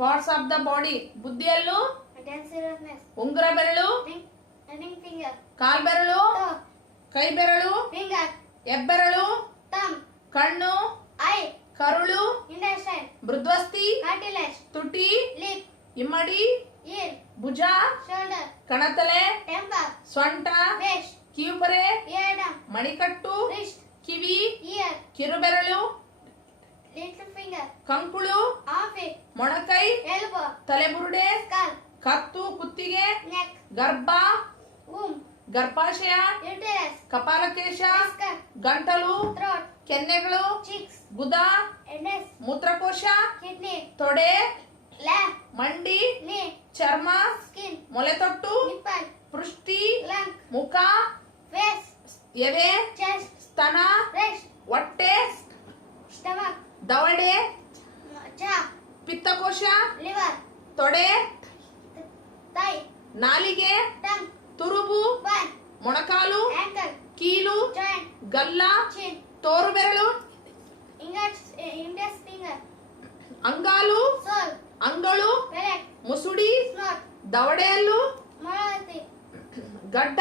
Parts of the body. ಬುದ್ಧಿಯಲ್ಲು ಉಂಗುರ ಬೆರಳು, ಕಾಲ್ಬೆರಳು, ಕೈ ಬೆರಳು, ಹೆಬ್ಬೆರಳು, ಕಣ್ಣು, ಕರುಳು, ಮೃದ್ವಸ್ಥಿ, ತುಟಿ, ಇಮ್ಮಡಿ, ಭುಜ, ಕಣತಲೆ, ಸೊಂಟ, ಕಿವುಪರೆ, ಮಣಿಕಟ್ಟು, ಕಿವಿ, ಕಿರುಬೆರಳು, ಕಂಕುಳು, ಮೊಣಕೈ, ತಲೆಬುರುಡೆ, ಕತ್ತು, ಕುತ್ತಿಗೆ, ಗರ್ಭ, ಗರ್ಭಾಶಯ, ಕಪಾಲಕೇಶ, ಗಂಟಲು, ಕೆನ್ನೆಗಳು, ಗುದ, ಮೂತ್ರಕೋಶ, ತೊಡೆ, ಮಂಡಿ, ಚರ್ಮ, ಮೊಲೆತೊಟ್ಟು, ಪೃಷ್ಟಿ, ಮುಖ, ಎದೆ, ಸ್ತನ, ಹೊಟ್ಟೆ, ದವಡೆ, ಪಿತ್ತಕೋಶ, ತೊಡೆ, ನಾಲಿಗೆ, ತುರುಬು, ಮೊಣಕಾಲು, ಕೀಲು, ಗಲ್ಲ, ತೋರು ಬೆರಳು, ಅಂಗಾಲು, ಅಂಗಳು, ಮುಸುಡಿ, ದವಡೆಯಲ್ಲು, ಗಡ್ಡ.